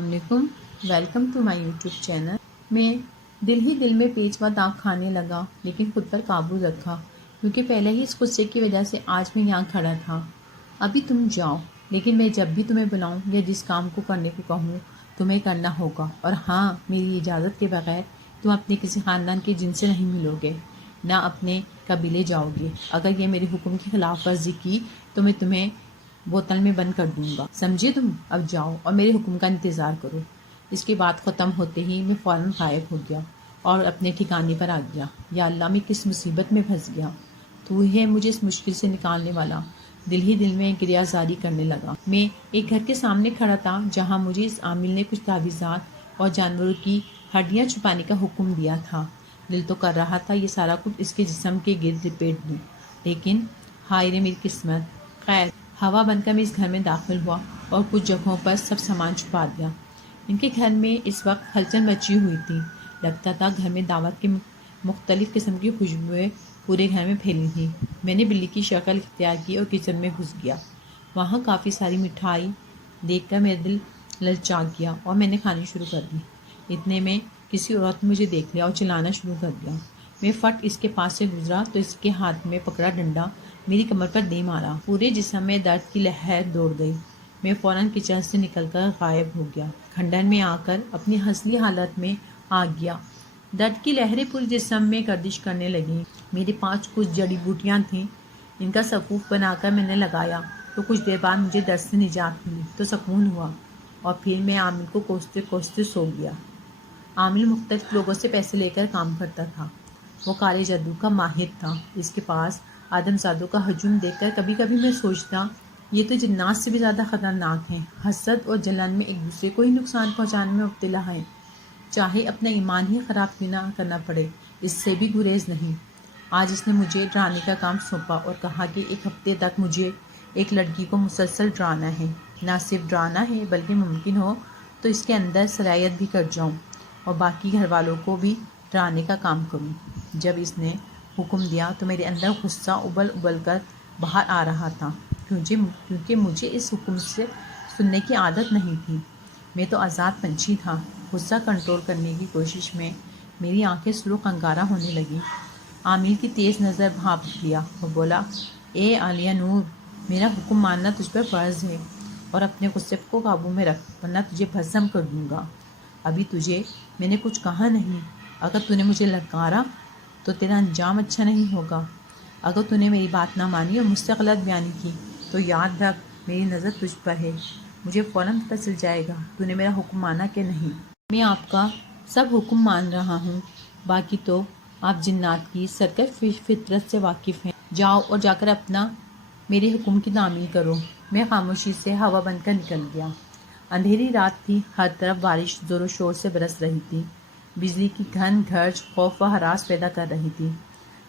السلام علیکم، welcome to my YouTube channel. میں دل میں پیچ و داغ کھانے لگا، لیکن خود پر قابو رکھا، کیونکہ پہلے ہی اس غصے کی وجہ سے آج میں یہاں کھڑا تھا۔ ابھی تم جاؤ، لیکن میں جب بھی تمہیں بلاؤں یا جس کام کو کرنے کو کہوں تمہیں کرنا ہوگا، اور ہاں، میری اجازت کے بغیر تم اپنے کسی خاندان کے جن سے نہیں ملو گے، نہ اپنے قبیلے جاؤ گے۔ اگر یہ میرے حکم کی خلاف ورزی کی تو میں تمہیں بوتل میں بند کر دوں گا، سمجھے تم؟ اب جاؤ اور میرے حکم کا انتظار کرو۔ اس کی بات ختم ہوتے ہی میں فوراً غائب ہو گیا اور اپنے ٹھکانے پر آ گیا۔ یا اللہ، میں کس مصیبت میں پھنس گیا، تو ہی ہے مجھے اس مشکل سے نکالنے والا۔ دل میں گریہ زاری کرنے لگا۔ میں ایک گھر کے سامنے کھڑا تھا جہاں مجھے اس عامل نے کچھ تعویذات اور جانوروں کی ہڈیاں چھپانے کا حکم دیا تھا۔ دل تو کر رہا تھا یہ سارا کچھ اس کے جسم کے گرد لپیٹ دوں، لیکن ہائے رے میری قسمت۔ خیر، ہوا بن کر میں اس گھر میں داخل ہوا اور کچھ جگہوں پر سب سامان چھپا دیا۔ ان کے گھر میں اس وقت ہلچل مچی ہوئی تھی۔ لگتا تھا گھر میں دعوت کی مختلف قسم کی خوشبوئیں پورے گھر میں پھیلی تھیں۔ میں نے بلی کی شکل اختیار کی اور کچن میں گھس گیا۔ وہاں کافی ساری مٹھائی دیکھ کر میرا دل للچا گیا اور میں نے کھانی شروع کر دی۔ اتنے میں کسی عورت نے مجھے دیکھ لیا اور چلانا شروع کر دیا۔ میں فٹ اس کے پاس سے گزرا تو اس کے ہاتھ میں پکڑا ڈنڈا میری کمر پر دے مارا۔ پورے جسم میں درد کی لہر دوڑ گئی۔ میں فوراً کچن سے نکل کر غائب ہو گیا۔ کھنڈر میں آ کر اپنی اصلی حالت میں آ گیا۔ درد کی لہریں پورے جسم میں گردش کرنے لگیں۔ میرے پاس کچھ جڑی بوٹیاں تھیں، ان کا سفوف بنا کر میں نے لگایا تو کچھ دیر بعد مجھے درد سے نجات ملی تو سکون ہوا، اور پھر میں عامل کو کوستے کوستے سو گیا۔ عامل مختلف لوگوں سے پیسے لے کر کام کرتا تھا۔ وہ کالے جادو کا ماہر تھا۔ اس کے پاس آدم زادوں کا ہجوم دیکھ کر کبھی کبھی میں سوچتا یہ تو جنات سے بھی زیادہ خطرناک ہیں۔ حسد اور جلن میں ایک دوسرے کو ہی نقصان پہنچانے میں مبتلا ہیں، چاہے اپنا ایمان ہی خراب کیوں نہ کرنا پڑے، اس سے بھی گریز نہیں۔ آج اس نے مجھے ڈرانے کا کام سونپا اور کہا کہ ایک ہفتے تک مجھے ایک لڑکی کو مسلسل ڈرانا ہے۔ نہ صرف ڈرانا ہے بلکہ ممکن ہو تو اس کے اندر سرایت بھی کر جاؤں اور باقی گھر والوں کو بھی ڈرانے کا کام کروں۔ جب اس نے حکم دیا تو میرے اندر غصہ ابل ابل کر باہر آ رہا تھا، کیونکہ مجھے اس حکم سے سننے کی عادت نہیں تھی۔ میں تو آزاد پنچھی تھا۔ غصہ کنٹرول کرنے کی کوشش میں میری آنکھیں سرخ انگارہ ہونے لگیں۔ عامل کی تیز نظر بھانپ لیا اور بولا، اے عالیہ نور، میرا حکم ماننا تجھ پر فرض ہے، اور اپنے غصے کو قابو میں رکھ ورنہ تجھے بھسم کر دوں گا۔ ابھی تجھے میں نے کچھ کہا نہیں۔ اگر تو نے مجھے للکارا تو تیرا انجام اچھا نہیں ہوگا۔ اگر تو نے میری بات نہ مانی اور مجھ سے غلط بیانی کی تو یاد رکھ میری نظر تجھ پر ہے، مجھے فوراً پتہ چل جائے گا تو نے میرا حکم مانا کہ نہیں۔ میں آپ کا سب حکم مان رہا ہوں، باقی تو آپ جنات کی سرکش فطرت سے واقف ہیں۔ جاؤ اور جا کر اپنا میرے حکم کی تعمیل کرو۔ میں خاموشی سے ہوا بن کر نکل گیا۔ اندھیری رات تھی، ہر طرف بارش زور و شور سے برس رہی تھی۔ بجلی کی گھن گرج خوف و ہراس پیدا کر رہی تھی۔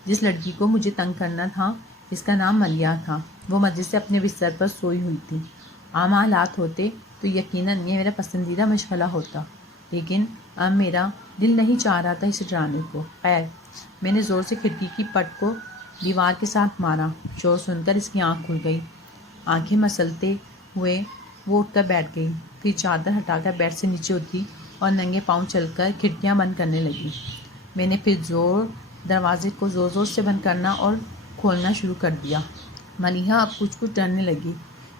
جس لڑکی کو مجھے تنگ کرنا تھا اس کا نام ملیحہ تھا۔ وہ مزے سے اپنے بستر پر سوئی ہوئی تھی۔ عام حالات ہوتے تو یقیناً یہ میرا پسندیدہ مشغلہ ہوتا، لیکن اب میرا دل نہیں چاہ رہا تھا اسے ڈرانے کو۔ خیر، میں نے زور سے کھڑکی کی پٹ کو دیوار کے ساتھ مارا۔ شور سن کر اس کی آنکھ کھل گئی۔ آنکھیں مسلتے ہوئے وہ اٹھ کر بیٹھ گئی، پھر چادر ہٹا کر بیڈ سے نیچے اتری اور ننگے پاؤں چل کر کھڑکیاں بند کرنے لگی۔ میں نے پھر دروازے کو زور زور سے بند کرنا اور کھولنا شروع کر دیا۔ ملیحہ اب کچھ ڈرنے لگی۔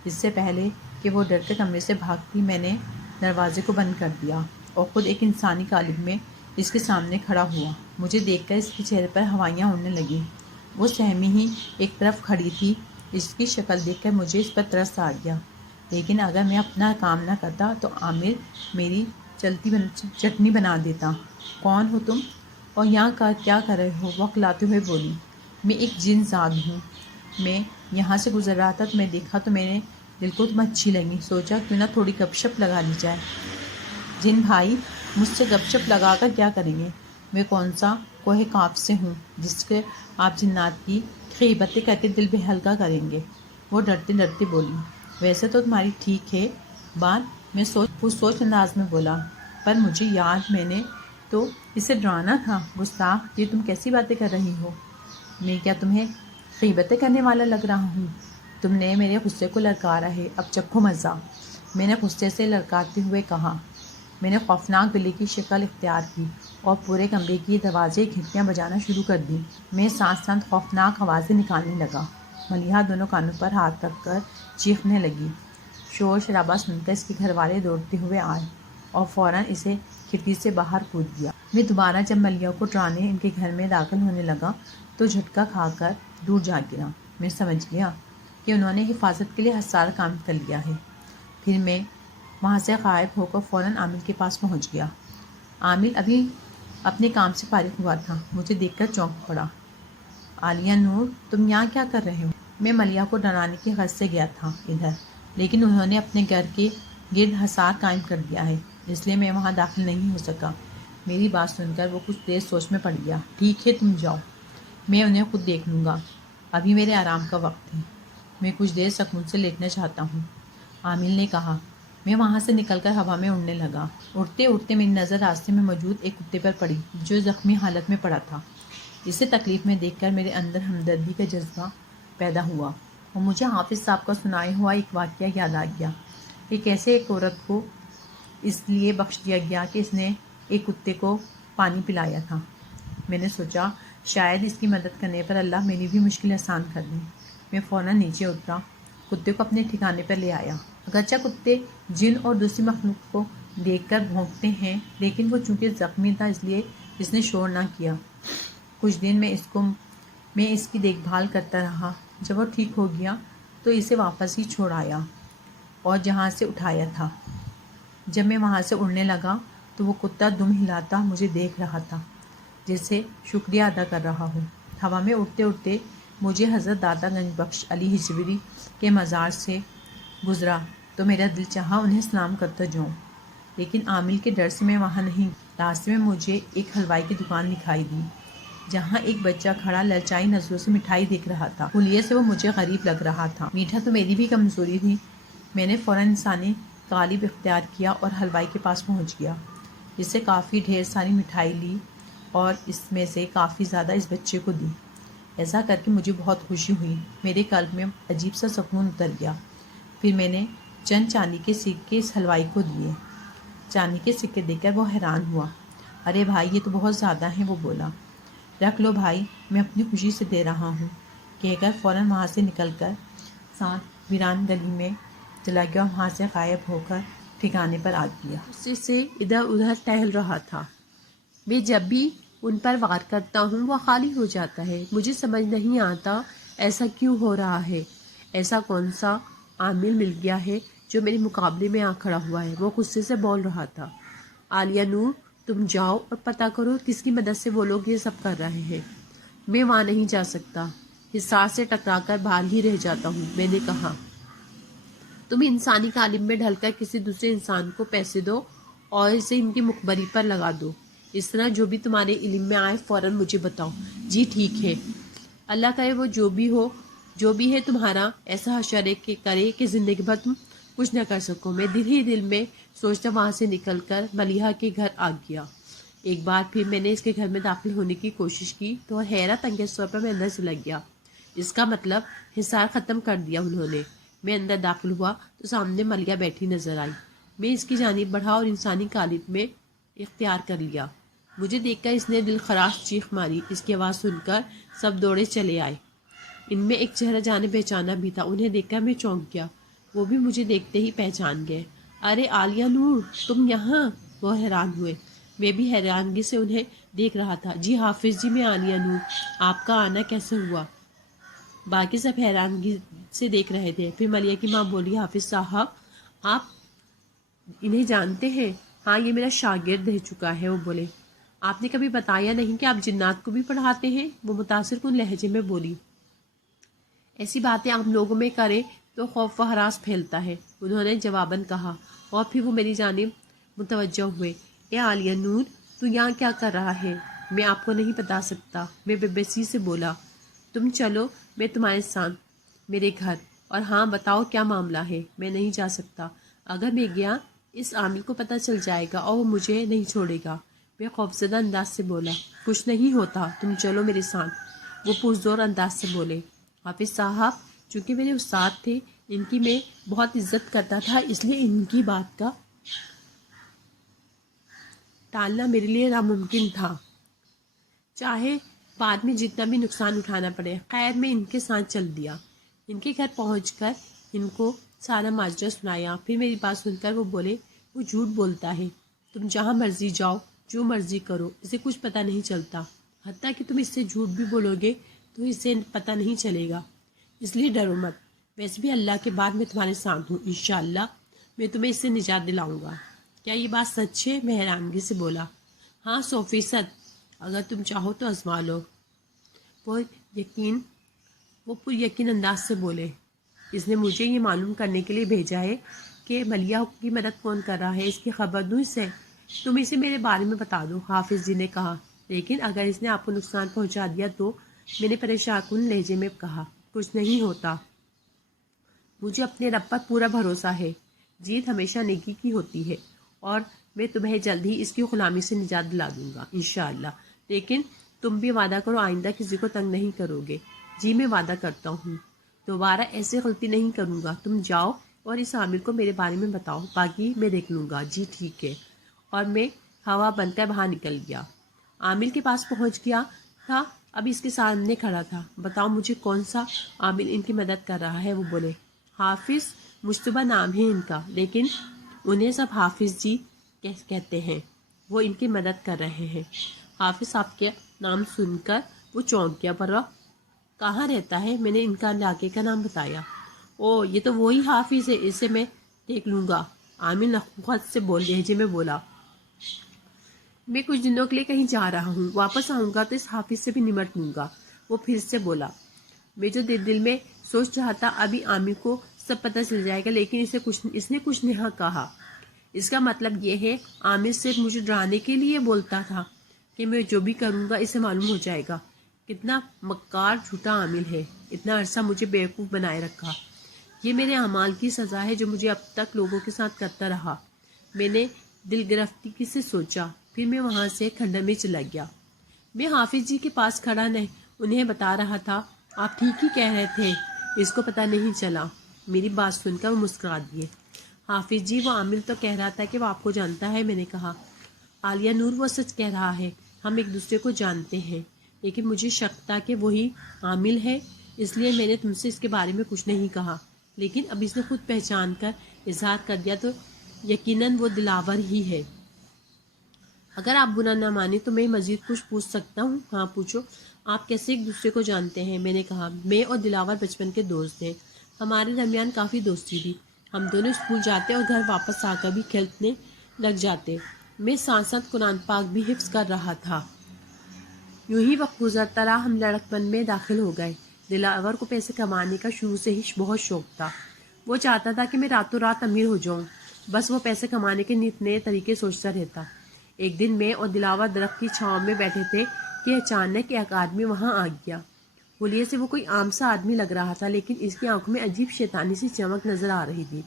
اس سے پہلے کہ وہ ڈر کر کمرے سے بھاگتی، میں نے دروازے کو بند کر دیا اور خود ایک انسانی قالب میں اس کے سامنے کھڑا ہوا۔ مجھے دیکھ کر اس کے چہرے پر ہوائیاں اڑنے لگیں۔ وہ سہمی ہی ایک طرف کھڑی تھی۔ اس کی شکل دیکھ کر مجھے اس پر ترس آ گیا، لیکن اگر میں اپنا کام نہ کرتا تو عامل میری چلتی چٹنی بنا دیتا۔ کون ہو تم اور یہاں کیا کر رہے ہو؟ وہ اکلاتے ہوئے بولی۔ میں ایک جن زاد ہوں۔ میں یہاں سے گزر رہا تھا تو میں دیکھا تو میرے دل کو تم اچھی لگی، سوچا کیوں نہ تھوڑی گپ شپ لگا لی جائے۔ جن بھائی مجھ سے گپ شپ لگا کر کیا کریں گے؟ میں کون سا کوہ کاف سے ہوں جس کے آپ جنات کی غیبتیں کر کے دل بے ہلکا کریں گے؟ وہ ڈرتے ڈرتے بولی۔ ویسے تو تمہاری ٹھیک ہے بات، میں سوچ انداز میں بولا، پر مجھے یاد میں نے تو اسے ڈرانا تھا۔ گستاخ، یہ تم کیسی باتیں کر رہی ہو؟ میں کیا تمہیں غیبتیں کرنے والا لگ رہا ہوں؟ تم نے میرے غصے کو للکارا ہے، اب چکھو مزہ۔ میں نے غصے سے للکارتے ہوئے کہا، میں نے خوفناک بلی کی شکل اختیار کی اور پورے کمرے کی دروازے کھڑکیاں بجانا شروع کر دی۔ میں ساتھ ساتھ خوفناک آوازیں نکالنے لگا۔ ملیحہ دونوں کانوں پر ہاتھ رکھ کر چیخنے لگی۔ شور شرابہ سن کر اس کے گھر والے دوڑتے ہوئے آئے اور فوراً اسے کھڑکی سے باہر کود دیا۔ میں دوبارہ جب ملیحہ کو ڈرانے ان کے گھر میں داخل ہونے لگا تو جھٹکا کھا کر دور جا گرا۔ میں سمجھ گیا کہ انہوں نے حفاظت کے لیے حساس کام کر لیا ہے۔ پھر میں وہاں سے غائب ہو کر فوراً عامل کے پاس پہنچ گیا۔ عامل ابھی اپنے کام سے فارغ ہوا تھا۔ مجھے دیکھ کر چونک پڑا۔ عالیہ نور، تم یہاں کیا کر رہے ہو؟ میں ملیحہ کو ڈرانے کی غرض سے گیا تھا ادھر، لیکن انہوں نے اپنے گھر کے گرد حصار قائم کر دیا ہے، اس لیے میں وہاں داخل نہیں ہو سکا۔ میری بات سن کر وہ کچھ دیر سوچ میں پڑ گیا۔ ٹھیک ہے، تم جاؤ، میں انہیں خود دیکھ لوں گا، ابھی میرے آرام کا وقت ہے، میں کچھ دیر سکون سے لیٹنا چاہتا ہوں، عامل نے کہا۔ میں وہاں سے نکل کر ہوا میں اڑنے لگا۔ اڑتے اڑتے میری نظر راستے میں موجود ایک کتے پر پڑی جو زخمی حالت میں پڑا تھا۔ اسے تکلیف میں دیکھ کر میرے اندر ہمدردی کا جذبہ پیدا ہوا اور مجھے حافظ صاحب کا سنایا ہوا ایک واقعہ یاد آ گیا کہ کیسے ایک عورت کو اس لیے بخش دیا گیا کہ اس نے ایک کتے کو پانی پلایا تھا۔ میں نے سوچا شاید اس کی مدد کرنے پر اللہ میری بھی مشکل آسان کر دے۔ میں فوراً نیچے اترا، کتے کو اپنے ٹھکانے پر لے آیا۔ اگرچہ کتے جن اور دوسری مخلوق کو دیکھ کر بھونکتے ہیں، لیکن وہ چونکہ زخمی تھا اس لیے اس نے شور نہ کیا۔ کچھ دن میں اس کی دیکھ بھال کرتا رہا۔ جب وہ ٹھیک ہو گیا تو اسے واپس ہی چھوڑ آیا اور جہاں سے اٹھایا تھا۔ جب میں وہاں سے اڑنے لگا تو وہ کتا دم ہلاتا مجھے دیکھ رہا تھا جیسے شکریہ ادا کر رہا ہوں۔ ہوا میں اڑتے اڑتے مجھے حضرت داتا گنج بخش علی ہجویری کے مزار سے گزرا تو میرا دل چاہا انہیں سلام کرتا جاؤں، لیکن عامل کے ڈر سے میں وہاں نہیں۔ راستے میں مجھے ایک حلوائی کی دکان دکھائی دی جہاں ایک بچہ کھڑا للچائی نظروں سے مٹھائی دیکھ رہا تھا۔ حلیے سے وہ مجھے غریب لگ رہا تھا۔ میٹھا تو میری بھی کمزوری تھی۔ میں نے فوراً انسانی قالب اختیار کیا اور حلوائی کے پاس پہنچ گیا۔ اس سے کافی ڈھیر ساری مٹھائی لی اور اس میں سے کافی زیادہ اس بچے کو دی۔ ایسا کر کے مجھے بہت خوشی ہوئی، میرے قلب میں عجیب سا سکون اتر گیا۔ پھر میں نے چند چاندی کے سکے اس حلوائی کو دیے۔ چاندی کے سکے دیکھ کر وہ حیران ہوا۔ ارے بھائی، یہ تو بہت زیادہ ہیں، وہ بولا۔ رکھ لو بھائی، میں اپنی خوشی سے دے رہا ہوں، کہہ کر فوراً وہاں سے نکل کر ساتھ ویران گلی میں چلا گیا اور وہاں سے غائب ہو کر ٹھکانے پر آ گیا۔ غصے سے ادھر ادھر ٹہل رہا تھا۔ میں جب بھی ان پر وار کرتا ہوں وہ خالی ہو جاتا ہے۔ مجھے سمجھ نہیں آتا ایسا کیوں ہو رہا ہے۔ ایسا کون سا عامل مل گیا ہے جو میرے مقابلے میں آ کھڑا ہوا ہے؟ وہ غصے سے بول رہا تھا۔ عالیہ نور، تم جاؤ اور پتہ کرو کس کی مدد سے وہ لوگ یہ سب کر رہے ہیں۔ میں وہاں نہیں جا سکتا، حصار سے ٹکرا کر باہر ہی رہ جاتا ہوں۔ میں نے کہا، تم انسانی قالب میں ڈھل کر کسی دوسرے انسان کو پیسے دو اور اسے ان کی مخبری پر لگا دو۔ اس طرح جو بھی تمہارے علم میں آئے فوراً مجھے بتاؤ۔ جی ٹھیک ہے، اللہ کرے وہ جو بھی ہے تمہارا ایسا حشر کرے کہ زندگی بھر تم کچھ نہ کر سکو۔ میں دل ہی دل میں سوچتا وہاں سے نکل کر ملیحہ کے گھر آ گیا۔ ایک بار پھر میں نے اس کے گھر میں داخل ہونے کی کوشش کی تو حیرت انگیز طور پر میں اندر سے لگ گیا۔ اس کا مطلب حصار ختم کر دیا انہوں نے۔ میں اندر داخل ہوا تو سامنے ملیحہ بیٹھی نظر آئی۔ میں اس کی جانب بڑھا اور انسانی قالب میں اختیار کر لیا۔ مجھے دیکھ کر اس نے دل خراش چیخ ماری۔ اس کی آواز سن کر سب دوڑے چلے آئے۔ ان میں ایک چہرہ جانے پہچانا بھی تھا۔ انہیں دیکھ کر میں چونک گیا۔ وہ بھی مجھے دیکھتے ہی پہچان گئے۔ ارے عالیہ نور، تم یہاں؟ وہ حیران ہوئے۔ میں بھی حیرانگی سے انہیں دیکھ رہا تھا۔ جی حافظ جی، میں عالیہ نور، آپ کا آنا کیسے ہوا؟ باقی سب حیرانگی سے دیکھ رہے تھے۔ پھر ملیحہ کی ماں بولی، حافظ صاحب آپ انہیں جانتے ہیں؟ ہاں، یہ میرا شاگرد رہ چکا ہے، وہ بولے۔ آپ نے کبھی بتایا نہیں کہ آپ جنات کو بھی پڑھاتے ہیں؟ وہ متاثر کن لہجے میں بولی۔ ایسی باتیں عام لوگوں میں کریں تو خوف و ہراس پھیلتا ہے، انہوں نے جواباً کہا، اور پھر وہ میری جانب متوجہ ہوئے۔ اے عالیہ نور، تو یہاں کیا کر رہا ہے؟ میں آپ کو نہیں بتا سکتا، میں بے بسی سے بولا۔ تم چلو میں تمہارے ساتھ میرے گھر، اور ہاں بتاؤ کیا معاملہ ہے؟ میں نہیں جا سکتا، اگر میں گیا اس عامل کو پتہ چل جائے گا اور وہ مجھے نہیں چھوڑے گا، میں خوفزدہ انداز سے بولا۔ کچھ نہیں ہوتا، تم چلو میرے ساتھ، وہ پرزور انداز سے بولے۔ حافظ صاحب چونکہ میرے استاد تھے، ان کی میں بہت عزت کرتا تھا، اس لیے ان کی بات کا ٹالنا میرے لیے ناممکن تھا، چاہے بعد میں جتنا بھی نقصان اٹھانا پڑے۔ خیر میں ان کے ساتھ چل دیا۔ ان کے گھر پہنچ کر ان کو سارا ماجرا سنایا۔ پھر میری بات سن کر وہ بولے، وہ جھوٹ بولتا ہے، تم جہاں مرضی جاؤ، جو مرضی کرو، اسے کچھ پتہ نہیں چلتا، حتیٰ کہ تم اس سے جھوٹ بھی بولو گے تو اسے پتہ نہیں چلے گا، اس لیے ڈرو مت۔ ویسے بھی اللہ کے بعد میں تمہارے ساتھ ہوں، انشاءاللہ میں تمہیں اس سے نجات دلاؤں گا۔ کیا یہ بات سچ ہے؟ میں حیرانگی سے بولا، ہاں 100%، اگر تم چاہو تو آزما لو۔ وہ پر یقین انداز سے بولے، اس نے مجھے یہ معلوم کرنے کے لیے بھیجا ہے کہ ملیح کی مدد کون کر رہا ہے، اس کی خبر دوں اسے؟ تم اسے میرے بارے میں بتا دو، حافظ جی نے کہا، لیکن اگر اس نے آپ کو نقصان پہنچا دیا تو؟ میں نے پریشان کن لہجے میں کہا، کچھ نہیں ہوتا، مجھے اپنے رب پر پورا بھروسہ ہے، جیت ہمیشہ نیکی کی ہوتی ہے، اور میں تمہیں جلد ہی اس کی غلامی سے نجات دلا دوں گا انشاءاللہ، لیکن تم بھی وعدہ کرو آئندہ کسی کو تنگ نہیں کرو گے۔ جی میں وعدہ کرتا ہوں، دوبارہ ایسے غلطی نہیں کروں گا۔ تم جاؤ اور اس عامل کو میرے بارے میں بتاؤ، باقی میں دیکھ لوں گا۔ جی ٹھیک ہے، اور میں ہوا بن کر باہر نکل گیا۔ عامل کے پاس پہنچ گیا تھا، اب اس کے سامنے کھڑا تھا۔ بتاؤ مجھے کون سا عامل ان کی مدد کر رہا ہے؟ وہ بولے، حافظ مشتبہ نام ہے ان کا، لیکن انہیں سب حافظ جی کہتے ہیں، وہ ان کی مدد کر رہے ہیں۔ حافظ صاحب کے نام سن کر وہ چونک گیا، پر کہاں رہتا ہے؟ میں نے ان کا علاقے کا نام بتایا۔ او یہ تو وہی حافظ ہے، اسے میں دیکھ لوں گا، عامل نخوت سے لہجے میں بولا۔ میں کچھ دنوں کے لیے کہیں جا رہا ہوں، واپس آؤں گا تو اس حافظ سے بھی نمٹ لوں گا۔ وہ پھر سے بولا، میں جو دل میں سوچ رہا تھا، ابھی عامل کو سب پتہ چل جائے گا، لیکن اس نے کچھ نہیں کہا۔ اس کا مطلب یہ ہے عامل صرف مجھے ڈرانے کے لیے بولتا تھا کہ میں جو بھی کروں گا اسے معلوم ہو جائے گا۔ کتنا مکار جھوٹا عامل ہے، اتنا عرصہ مجھے بیوقوف بنائے رکھا۔ یہ میرے اعمال کی سزا ہے جو مجھے اب تک لوگوں کے ساتھ کرتا رہا۔ میں نے دل گرفتگی سے سوچا، پھر میں وہاں سے کھنڈر میں چلا گیا۔ میں حافظ جی کے پاس کھڑا انہیں بتا رہا تھا، آپ ٹھیک ہی کہہ رہے تھے، اس کو پتہ نہیں چلا۔ میری بات سن کر وہ مسکرا دیے۔ حافظ جی وہ عامل تو کہہ رہا تھا کہ وہ آپ کو جانتا ہے۔ میں نے کہا، عالیہ نور وہ سچ کہہ رہا ہے، ہم ایک دوسرے کو جانتے ہیں، لیکن مجھے شک تھا کہ وہی عامل ہے، اس لیے میں نے تم سے اس کے بارے میں کچھ نہیں کہا، لیکن اب اس نے خود پہچان کر اظہار کر دیا تو یقیناً وہ دلاور ہی ہے۔ اگر آپ برا نہ مانیں تو میں مزید کچھ پوچھ سکتا ہوں؟ ہاں پوچھو، آپ کیسے ایک دوسرے کو جانتے ہیں؟ میں نے کہا، میں اور دلاور بچپن کے دوست ہیں، ہمارے درمیان کافی دوستی تھی، ہم دونوں اسکول جاتے اور گھر واپس آ کر بھی کھیلنے لگ جاتے، میں ساتھ ساتھ قرآن پاک بھی حفظ کر رہا تھا۔ یوں ہی وقت گزرتا رہا، ہم لڑکپن میں داخل ہو گئے۔ دلاور کو پیسے کمانے کا شروع سے ہی بہت شوق تھا، وہ چاہتا تھا کہ میں راتوں رات امیر ہو جاؤں، بس وہ پیسے کمانے کے نئے طریقے سوچتا رہتا۔ ایک دن میں اور دلاور درخت کی چھاؤں میں بیٹھے تھے کہ اچانک ایک آدمی وہاں آ گیا۔ حلیے سے وہ کوئی عام سا آدمی لگ رہا تھا، لیکن اس کی آنکھوں میں عجیب شیطانی سی چمک نظر آ رہی تھی،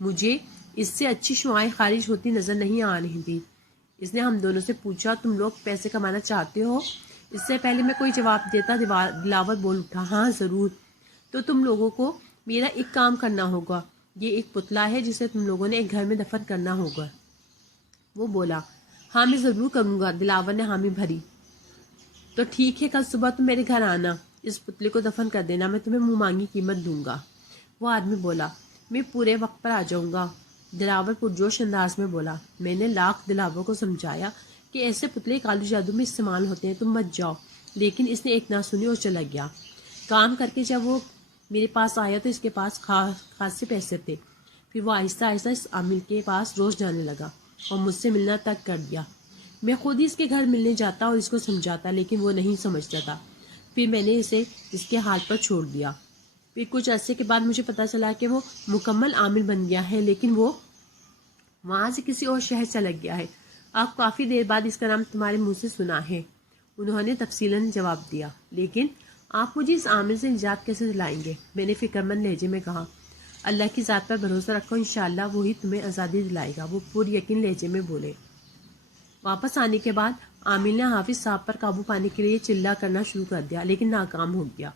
مجھے اس سے اچھی شعاعیں خارج ہوتی نظر نہیں آ رہی تھی۔ اس نے ہم دونوں سے پوچھا، تم لوگ پیسے کمانا چاہتے ہو؟ اس سے پہلے میں کوئی جواب دیتا دلاور بول اٹھا، ہاں ضرور، تو تم لوگوں کو میرا ایک کام کرنا ہوگا، یہ ایک پتلا ہے جسے تم لوگوں نے ایک گھر میں دفن کرنا ہوگا۔ وہ بولا، ہاں میں ضرور کروں گا۔ دلاور نے حامی بھری، تو ٹھیک ہے، کل صبح تم میرے گھر آنا، اس پتلے کو دفن کر دینا، میں تمہیں منہ مانگی قیمت دوں گا۔ وہ آدمی بولا، میں پورے وقت پر آ جاؤں گا۔ دلاور پرجوش انداز میں بولا۔ میں نے لاکھ دلاور کو سمجھایا کہ ایسے پتلے کالو جادو میں استعمال ہوتے ہیں، تم مت جاؤ، لیکن اس نے ایک نہ سنی اور چلا گیا۔ کام کر کے جب وہ میرے پاس آیا تو اس کے پاس خاصے پیسے تھے، پھر وہ آہستہ آہستہ اس عامل کے پاس روز جانے لگا اور مجھ سے ملنا تک کر دیا۔ میں خود ہی اس کے گھر ملنے جاتا اور اس کو سمجھاتا، لیکن وہ نہیں سمجھتا تھا۔ پھر میں نے اسے اس کے حال پر چھوڑ دیا۔ پھر کچھ عرصے کے بعد مجھے پتا چلا کہ وہ مکمل عامل بن گیا ہے، لیکن وہ وہاں سے کسی اور شہر چلا گیا ہے۔ آپ کافی دیر بعد اس کا نام تمہارے منہ سے سنا ہے، انہوں نے تفصیلاً جواب دیا۔ لیکن آپ مجھے اس عامل سے نجات کیسے دلائیں گے؟ میں نے فکرمند لہجے میں کہا، اللہ کی ذات پر بھروسہ رکھو، انشاءاللہ وہی تمہیں آزادی دلائے گا، وہ پر یقین لہجے میں بولے۔ واپس آنے کے بعد عامل نے حافظ صاحب پر قابو پانے کے لیے چلا کرنا شروع کر دیا، لیکن ناکام ہو گیا۔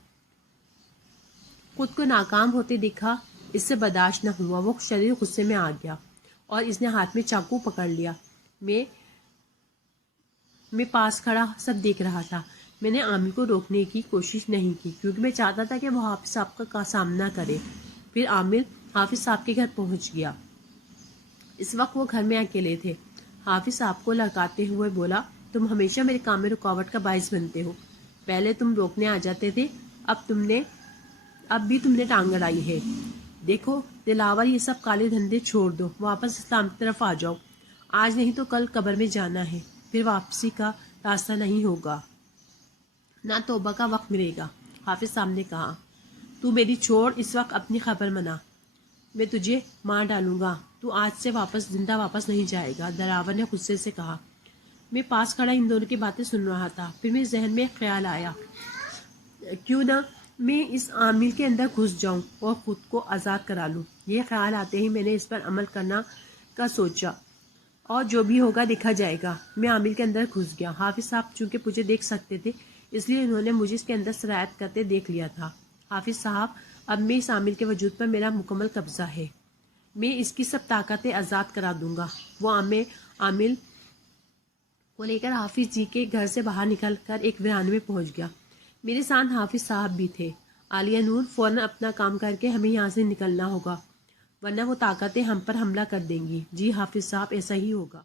خود کو ناکام ہوتے دیکھا اس سے برداشت نہ ہوا، وہ شدید غصے میں آ گیا اور اس نے ہاتھ میں چاقو پکڑ لیا۔ میں میں پاس کھڑا سب دیکھ رہا تھا. میں نے عامر کو روکنے کی کوشش نہیں کی کیونکہ میں چاہتا تھا کہ وہ حافظ صاحب کا سامنا کرے. پھر عامر حافظ صاحب کے گھر پہنچ گیا. اس وقت وہ گھر میں اکیلے تھے. حافظ صاحب کو لڑکاتے ہوئے بولا, تم ہمیشہ میرے کام میں رکاوٹ کا باعث بنتے ہو. پہلے تم روکنے آ جاتے تھے, اب بھی تم نے ٹانگ اڑائی ہے. دیکھو دلاور, یہ سب کالے دھندے چھوڑ دو, واپس اسلام کی طرف آ جاؤ. آج نہیں تو کل قبر میں جانا ہے, پھر واپسی کا راستہ نہیں ہوگا, نہ توبہ کا وقت ملے گا. حافظ صاحب نے کہا, تو میری چھوڑ, اس وقت اپنی خبر منا, میں تجھے مار ڈالوں گا. تو آج سے زندہ واپس نہیں جائے گا. دلاور نے غصے سے کہا. میں پاس کھڑا ان دونوں کی باتیں سن رہا تھا. پھر میرے ذہن میں ایک خیال آیا, کیوں نہ میں اس عامل کے اندر گھس جاؤں اور خود کو آزاد کرا لوں. یہ خیال آتے ہی میں نے اس پر عمل کرنا کا سوچا, اور جو بھی ہوگا دیکھا جائے گا. میں عامل کے اندر گھس گیا. حافظ صاحب چونکہ مجھے دیکھ سکتے تھے, اس لیے انہوں نے مجھے اس کے اندر سرایت کرتے دیکھ لیا تھا. حافظ صاحب, اب میں اس عامل کے وجود پر میرا مکمل قبضہ ہے. میں اس کی سب طاقتیں آزاد کرا دوں گا. وہ عامل کو لے کر حافظ جی کے گھر سے باہر نکل کر ایک ویرانے میں پہنچ گیا. میرے ساتھ حافظ صاحب بھی تھے. عالیہ نور, فوراً اپنا کام کر کے ہمیں یہاں سے نکلنا ہوگا, ورنہ وہ طاقتیں ہم پر حملہ کر دیں گی. جی حافظ صاحب, ایسا ہی ہوگا.